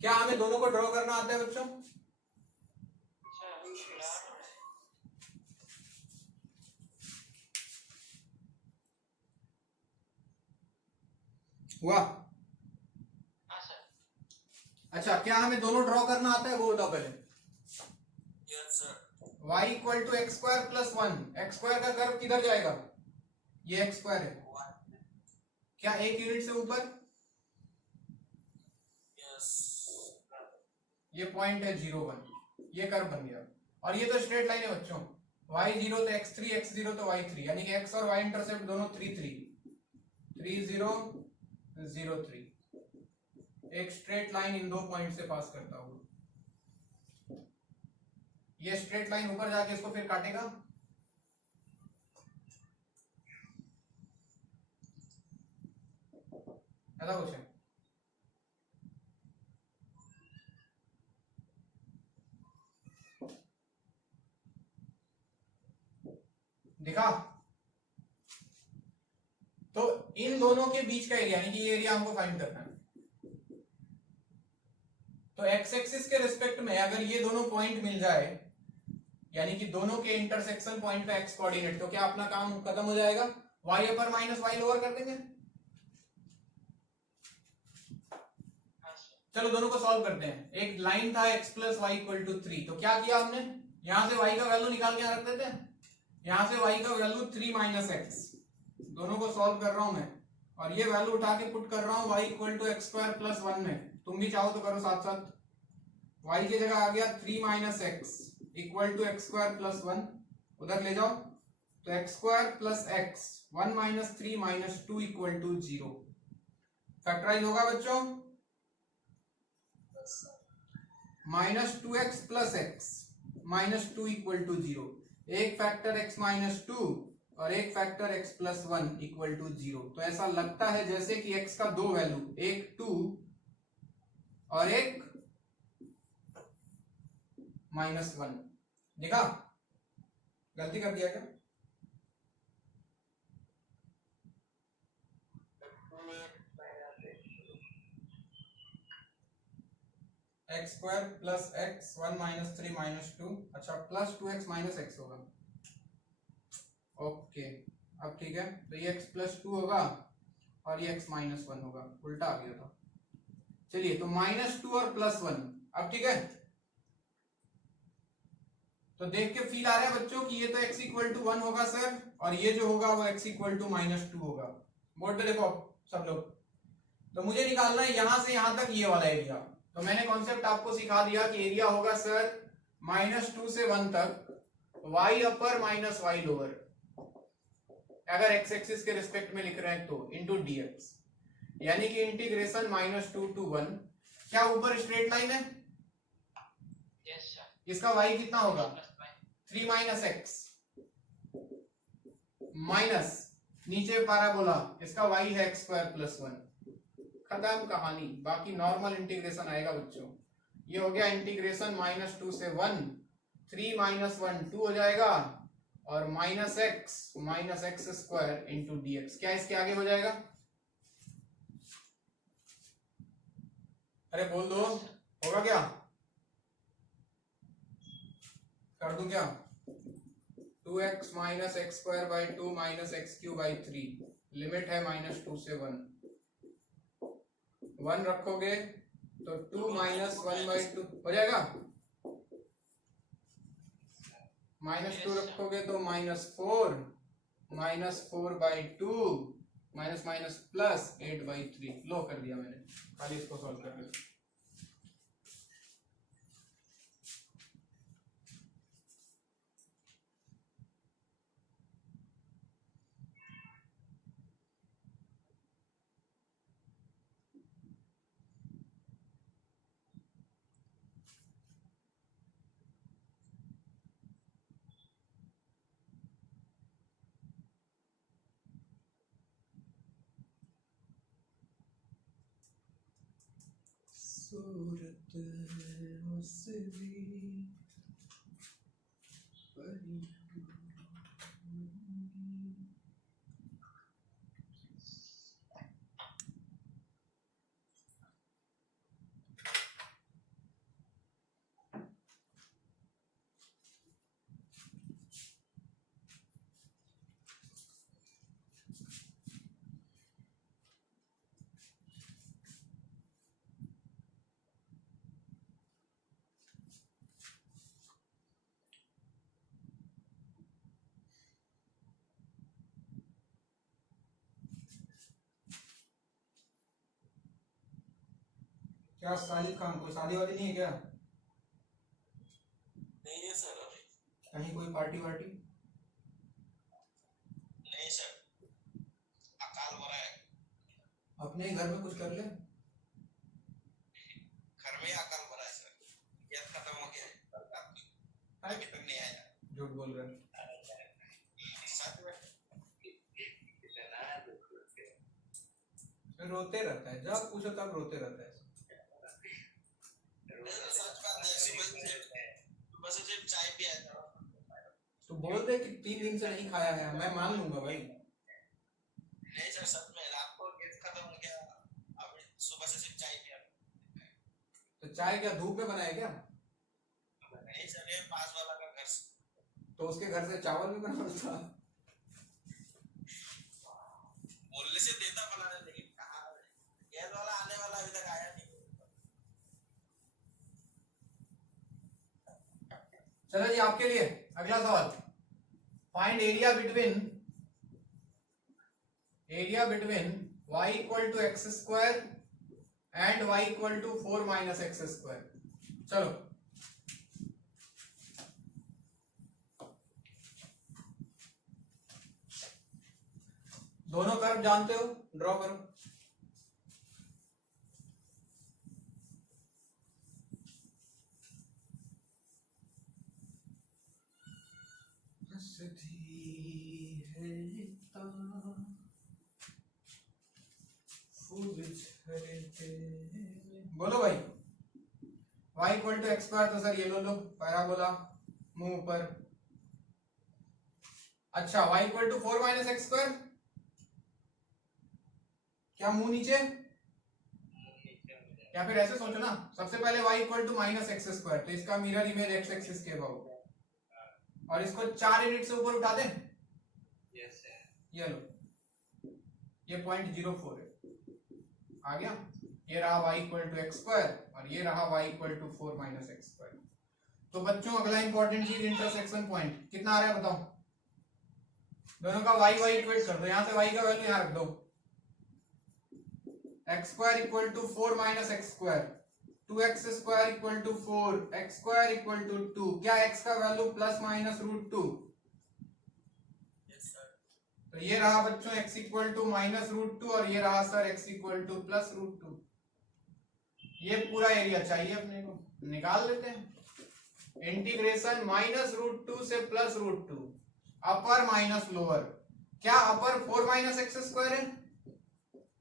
क्या हमें दोनों को ड्रॉ करना आता है बच्चों? हुआ? अच्छा, क्या हमें दोनों ड्रॉ करना आता है वो बताओ पहले. Yes sir. y equal to x square plus 1. X square का कर्व किधर जाएगा? ये एक्स स्क्वायर है क्या? एक यूनिट से ऊपर. यस. ये पॉइंट है 0 1. ये कर्व बन गया. और ये तो स्ट्रेट लाइन है बच्चों. y0 तो x3, x0 तो y3, यानी कि x और y इंटरसेप्ट दोनों 3 3 3 0 0 3. एक स्ट्रेट लाइन इन दो पॉइंट से पास करता हुआ. ये स्ट्रेट लाइन ऊपर जाके इसको फिर काटेगा. ऐसा कुछ है. दिखा? तो इन दोनों के बीच का एरिया, यानी कि ये एरिया हमको फाइंड करना है. तो एक्स एक्सिस के रिस्पेक्ट में अगर ये दोनों पॉइंट मिल जाए, यानी कि दोनों के इंटरसेक्शन पॉइंट का एक्स कोऑर्डिनेट, तो क्या अपना काम खत्म हो जाएगा? y upper minus y lower कर देंगे. चलो दोनों को सॉल्व करते हैं. एक लाइन था x plus y equal to 3. तो क्या किया हमने? यहां से y का वैल्यू निकाल के रख देते हैं. यहां से y का वैल्यू 3 माइनस एक्स. दोनों को सॉल्व कर रहा हूं मैं, और ये वैल्यू उठा के पुट कर रहा हूं y equal to x square plus 1 में. तुम भी चाहो तो करो साथ साथ. y की जगह आ गया 3 minus x equal to x square plus 1. उधर ले जाओ तो x square plus x 1 minus 3 minus 2 equal to 0. Factorise होगा बच्चों. Minus 2x plus x minus 2 equal to 0. एक फैक्टर x माइनस 2 और एक factor x plus 1 equal to 0. तो ऐसा लगता है जैसे कि x का दो वैल्यू, एक 2 और एक माइनस 1. देखा? गलती कर दिया क्या? X square plus x 1 minus 3 minus 2. अच्छा, प्लस 2x माइनस एक्स होगा. ओके, अब ठीक है. तो ये x प्लस 2 होगा और ये x माइनस 1 होगा. उल्टा आ गया था. चलिए, तो माइनस 2 और प्लस 1. अब ठीक है. तो देख के फील आ रहा है बच्चों कि ये तो x इक्वल टू 1 होगा सर, और ये जो होगा वो x इक्वल टू माइनस 2 होगा. बोर्ड पे देखो सब लोग. तो मुझे निकालना है यहां से यहां तक ये वाला एरिया. तो मैंने कॉन्सेप्ट आपको सिखा दिया कि एरिया होगा सर -2 से 1 तक y upper minus y lower, अगर x एक्सिस के रिस्पेक्ट में लिख रहे हैं तो, इनटू dx, यानी कि इंटीग्रेशन -2 टू 1. क्या ऊपर स्ट्रेट लाइन है? Yes sir. इसका y कितना होगा? 3 माइनस एक्स माइनस नीचे पैराबोला, इसका y है एक्स स्क्वायर प्लस 1. खत्म कहानी. बाकी नॉर्मल इंटीग्रेशन आएगा बच्चों. ये हो गया इंटीग्रेशन -2 से 1. 3 माइनस 1 2 हो जाएगा, और minus x square into d x. क्या इसके आगे हो जाएगा? अरे बोल दो, होगा क्या? कर दूं क्या? 2x minus x square by 2 minus x Q by 3. Limit है -2 से 1. 1 रखोगे तो 2 माइनस 1 बाई 2 हो जाएगा. -2 रखोगे तो -4 by 2 minus minus plus 8 by 3. लो कर दिया मैंने. खाली इसको सॉल्व कर दो. सूरत उसकी क्या साजिद खान कोई शादी वादी नहीं है क्या? नहीं है सर अभी। कहीं कोई पार्टी वार्टी? नहीं सर, अकाल हो रहा है। अपने ही घर में कुछ कर ले। घर में अकाल हो रहा है सर, गैस खत्म हो गया है, अभी तक नहीं आया। झूठ बोल रहे हैं। सच में रोते रहता है, जब पूछो तब रोते रहता है। सच बात है, सुबह से सिर्फ चाय पिया था। तो बोल दे कि 3 दिन से नहीं खाया है, मैं मान लूंगा भाई। नहीं सर, सच में रात को गैस खत्म हो गया, अभी सुबह से सिर्फ चाय पिया। तो चाय क्या धूप में बनाया क्या? नहीं सर, ये पास वाला का घर से। तो उसके घर से चावल भी बना था। बोलने से देता बनाने, लेकिन कहाँ गैस वाला आने वाला अभी तक आया नहीं। चलो जी, आपके लिए अगला सवाल। Find area between y equal to x square and y equal to 4 minus x square. चलो दोनों कर्व जानते हो, ड्रॉ करो। बोलो भाई, y equal to x square, तो सर ये लो पैराबोला, मुंह ऊपर। अच्छा, y equal to 4 minus x square, क्या मुंह नीचे? या फिर ऐसे सोचो ना, सबसे पहले y equal to minus x square, तो इसका मिरर इमेज एक्स एक्सिस के अबाउट, और इसको 4 यूनिट से ऊपर उठा दें। ये लो, ये 0.04 है, आ गया। ये रहा y equal to x square और ये रहा y equal to 4 minus x square. तो बच्चों अगला इंपॉर्टेंट चीज इंटरसेक्शन पॉइंट कितना आ रहा है बताओ। दोनों का y इक्वेट कर दो, यहां से y का वैल्यू यहां रख दो। X square equal to 4 minus x square, 2x square equal to 4, x square equal to 2। क्या x का वैल्यू प्लस माइनस √2? तो ये रहा बच्चों x इक्वल टू माइनस √2 और ये रहा sir x equal two plus √2। ये पूरा एरिया चाहिए अपने को, निकाल लेते हैं। इंटीग्रेशन -√2 से +√2, अपर माइनस लोअर। क्या अपर 4 माइनस एक्स स्क्वायर है?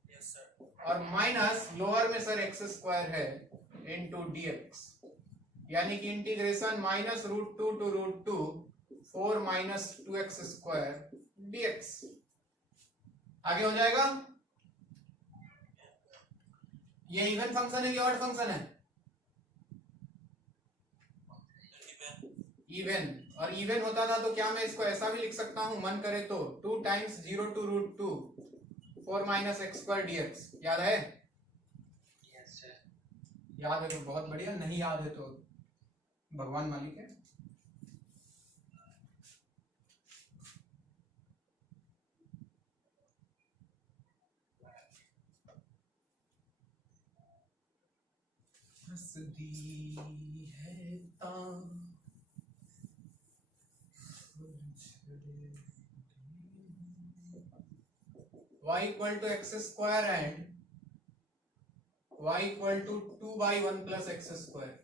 Yes sir. और माइनस लोअर में सर एक्स स्क्वायर है इनटू dx, यानी कि integration -√2 to √2 4 minus 2x square dx। आगे हो जाएगा। ये इवन फंक्शन है कि ऑड फंक्शन है? इवन। और इवन होता था तो क्या मैं इसको ऐसा भी लिख सकता हूं मन करे तो, 2 times 0 to √2 4 minus x square dx। याद है? Yes sir. याद है तो बहुत बढ़िया, नहीं याद है तो भगवान मालिक है। हंसदी है y equal to x square and y equal to 2/1 plus x square.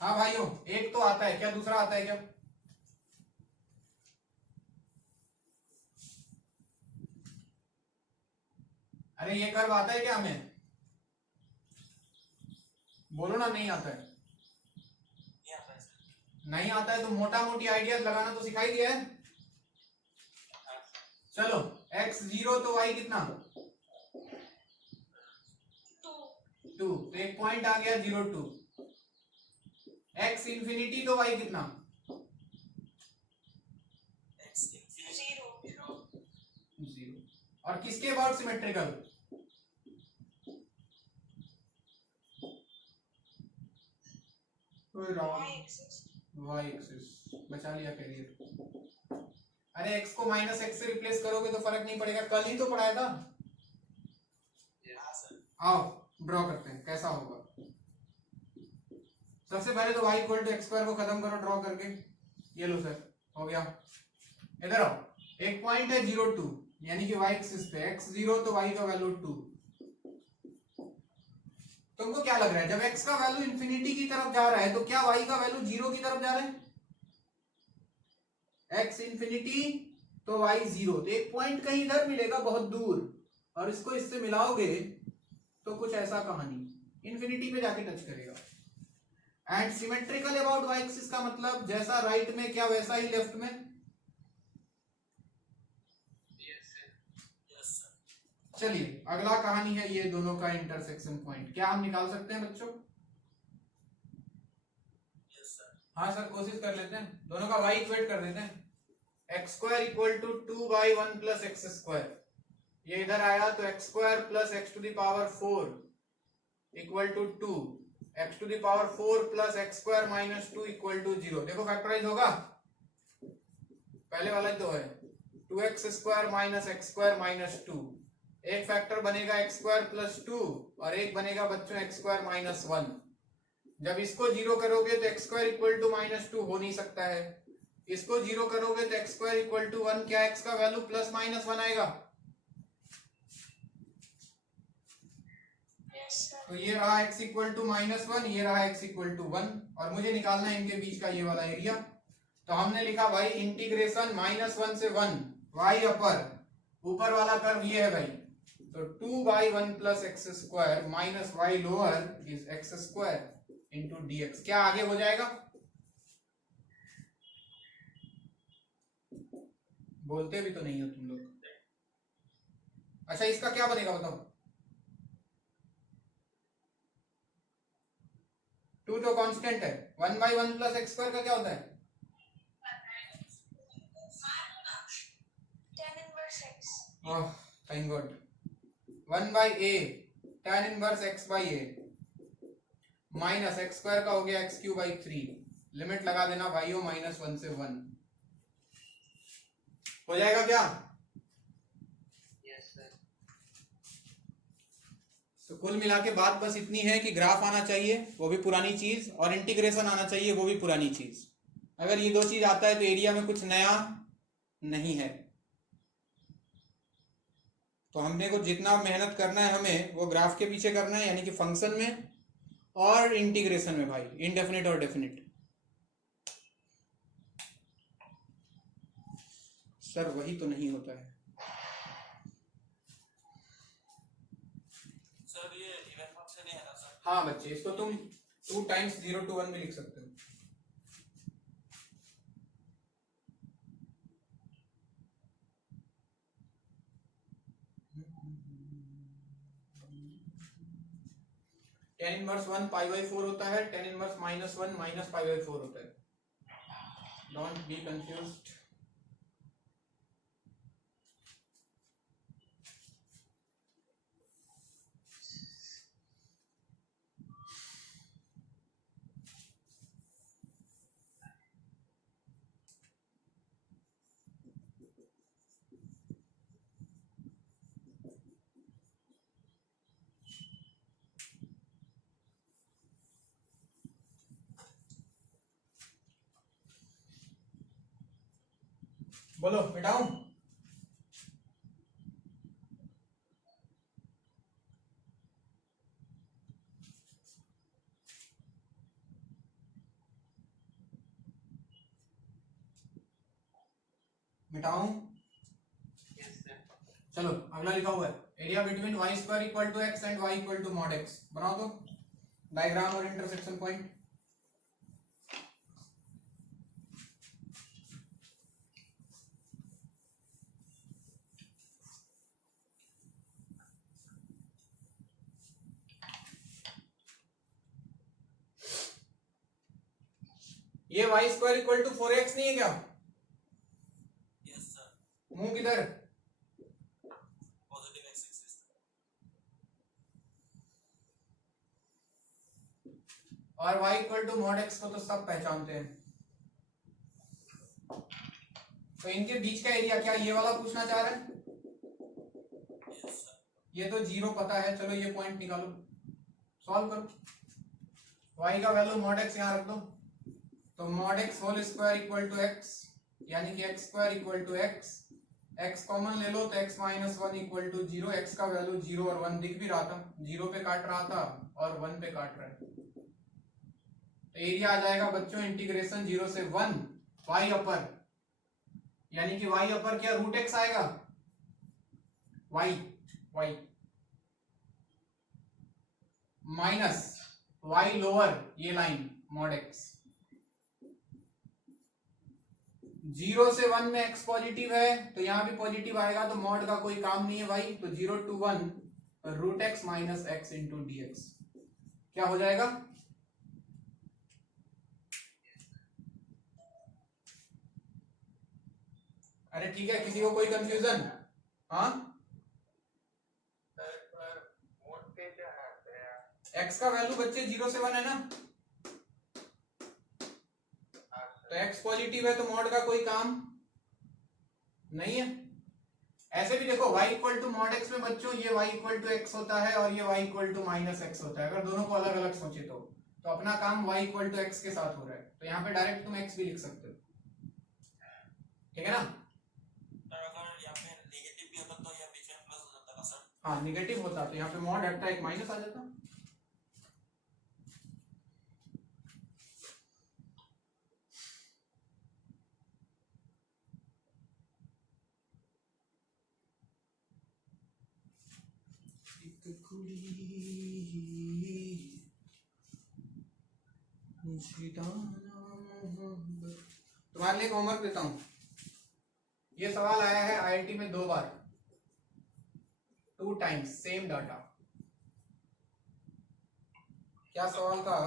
हाँ भाइयों, एक तो आता है क्या, दूसरा आता है क्या? अरे ये कर्व आता है क्या हमें? बोलो ना, नहीं आता है। नहीं आता है सर। नहीं आता है तो मोटा मोटी आइडिया लगाना तो सिखाई दिया है। चलो x0 तो y कितना? 2। तो एक पॉइंट आ गया 0 2। x इंफिनिटी तो y कितना? x infinity 0। और किसके अबाउट सिमेट्रिकल? y axis. बचा लिया कैरियर। अरे x को -x से रिप्लेस करोगे तो फर्क नहीं पड़ेगा, कल ही तो पढ़ाया था। हाँ सर। आओ ड्रॉ करते हैं कैसा होगा। सबसे पहले तो y equal to x square को खत्म करो ड्रॉ करके। ये लो सर, हो गया। इधर आओ, एक पॉइंट है 0 2, यानी कि y एक्सिस पे x0 तो y का वैल्यू 2। तुमको क्या लग रहा है जब x का वैल्यू इंफिनिटी की तरफ जा रहा है तो क्या y का वैल्यू 0 की तरफ जा रहा है? x इंफिनिटी तो y 0, तो एक पॉइंट कहीं इधर मिलेगा बहुत दूर, और इसको इससे मिलाओगे तो कुछ ऐसा कहानी इंफिनिटी पे जाके टच करेगा। And symmetrical about y axis का मतलब जैसा राइट में क्या वैसा ही लेफ्ट में। चलिए अगला कहानी है ये दोनों का इंटरसेक्शन पॉइंट, क्या हम निकाल सकते हैं बच्चों? हाँ सर कोशिश कर लेते हैं, दोनों का y इक्वेट कर देते हैं। X square equal to 2/1 plus x square, ये इधर आया तो x square plus x to the power 4 equal to 2, x to the power 4 plus x square minus 2 equal to 0। देखो फैक्टराइज होगा, पहले वाला तो है 2x square minus x square minus 2, एक फैक्टर बनेगा एक्स स्क्वायर प्लस 2 और एक बनेगा बच्चों एक्स स्क्वायर माइनस 1। जब इसको 0 करोगे तो x square equal to minus 2 हो नहीं सकता है, इसको 0 करोगे तो एक्स स्क्वायर इक्वल टू 1, क्या एक्स का वैल्यू प्लस माइनस 1 आएगा? तो ये रहा x इक्वल टू -1, ये रहा x इक्वल टू 1, और मुझे निकालना है इनके बीच का ये वाला एरिया। तो हमने लिखा भाई इंटीग्रेशन -1 से 1 y अपर, ऊपर वाला कर्व ये है भाई, तो 2/1 plus x square minus y lower is x square into dx। क्या आगे हो जाएगा? बोलते भी तो नहीं हो तुम लोग। अच्छा इसका क्या बनेगा बताओ? 2 तो कांस्टेंट है, 1/1 प्लस एक्स स्क्वायर का क्या होता है? Thank God, 1/a tan inverse x/a minus x square का हो गया x³ 3, लिमिट लगा देना भाइयों -1 से 1, हो जाएगा क्या? Yes sir. तो कुल मिला के बात बस इतनी है कि ग्राफ आना चाहिए, वो भी पुरानी चीज, और इंटीग्रेशन आना चाहिए, वो भी पुरानी चीज। अगर ये दो चीज आता है तो एरिया में कुछ नया नहीं है। तो हमने को जितना मेहनत करना है हमें वो ग्राफ के पीछे करना है, यानी कि फंक्शन में और इंटीग्रेशन में भाई, इनडेफिनिट और डेफिनिट। सर वही तो नहीं होता है सर, ये इवन फंक्शन है ना सर? हाँ बच्चे, इसको तुम 2 टाइम्स 0 to 1 भी लिख सकते हो। tan इनवर्स 1 π/4 होता है, tan इनवर्स -1 माइनस π/4 होता है। Don't be confused. बोलो मिटाऊं? मिटाऊं? Yes sir. चलो अगला लिखा हुआ है area between y square equal to x and y equal to mod x. बनाओ तो डायग्राम और इंटरसेक्शन पॉइंट। ये y square equal to 4x नहीं है क्या? यस सर, मुंह किधर? Positive x axis. और y equal to mod x को तो सब पहचानते हैं। तो इनके बीच का एरिया क्या ये वाला पूछना चाह रहे हैं? यस सर, ये तो 0 पता है, चलो ये पॉइंट निकालो, सॉल्व करो। y का वैल्यू मॉड x यहाँ रख दो, तो mod x whole square equal to x, यानी कि x square equal to x, x common ले लो तो x minus 1 equal to 0। x का वैल्यू 0 और 1 दिख भी रहा था, 0 पे काट रहा था और 1 पे काट रहा है। तो एरिया आ जाएगा बच्चों इंटीग्रेशन 0 से 1 y अपर, यानी कि y अपर क्या रूट x आएगा, y माइनस y लोअर, ये लाइन मॉड x। 0 से 1 में x पॉजिटिव है तो यहां भी पॉजिटिव आएगा, तो मॉड का कोई काम नहीं है भाई। तो 0 to 1 root x minus x into d x क्या हो जाएगा? अरे ठीक है, किसी को कोई कंफ्यूजन? हाँ, x का वैल्यू बच्चे 0 से 1 है ना, तो x पॉजिटिव है तो मॉड का कोई काम नहीं है। ऐसे भी देखो y equal to mod x में बच्चों ये y इक्वल टू x होता है और ये y equal to minus x होता है। अगर दोनों को अलग अलग सोचे तो अपना काम y इक्वल टू x के साथ हो रहा है, तो यहाँ पे डायरेक्ट तुम x भी लिख सकते हो, ठीक है ना? सर अगर यहाँ पे नेगेटिव भी होता तो यहाँ बीच में प्लस हो जाता ना सर? हाँ निगेटिव होता तो यहाँ पे मॉड हटता एक माइनस आ जाता। तुम्हारे लिए होमवर्क देता हूं, ये सवाल आया है आईआईटी में 2 बार, 2 टाइम्स सेम डाटा। क्या सवाल था?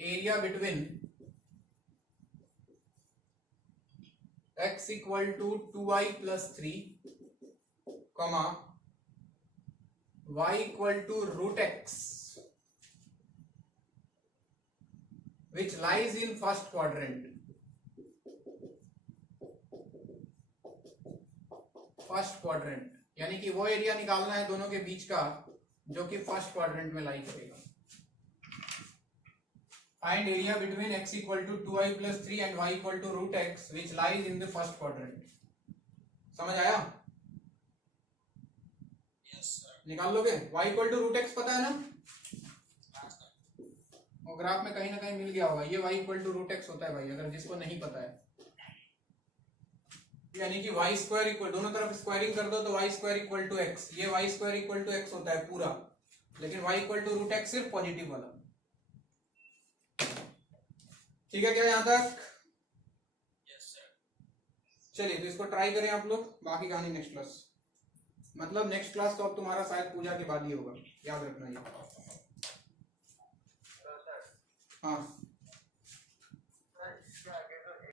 Area between x equal to 2y plus 3 comma y equal to root x which lies in first quadrant। First quadrant यानी कि वो एरिया निकालना है दोनों के बीच का जो कि फर्स्ट क्वाड्रेंट में लाई करेगा। Find area between x equal to 2y plus 3 and y equal to root x which lies in the first quadrant। समझ आया? Yes sir. निकाल लोगे? y equal to root x पता है ना, हाँ सर। वो ग्राफ में कहीं ना कहीं मिल गया होगा। ये y equal to root x होता है भाई, अगर जिसको नहीं पता है, यानी कि y स्क्वायर इक्वल, दोनों तरफ स्क्वायरिंग कर दो तो y square equal to x, ये y square equal to x होता है पूरा, लेकिन y equal to root x सिर्फ पॉजिटिव वाला। ठीक है क्या यहां तक? Yes sir. चलिए तो इसको ट्राई करें आप लोग, बाकी कहानी नेक्स्ट क्लास, मतलब नेक्स्ट क्लास तो अब तुम्हारा शायद पूजा के बाद ही होगा, याद रखना ये। हाँ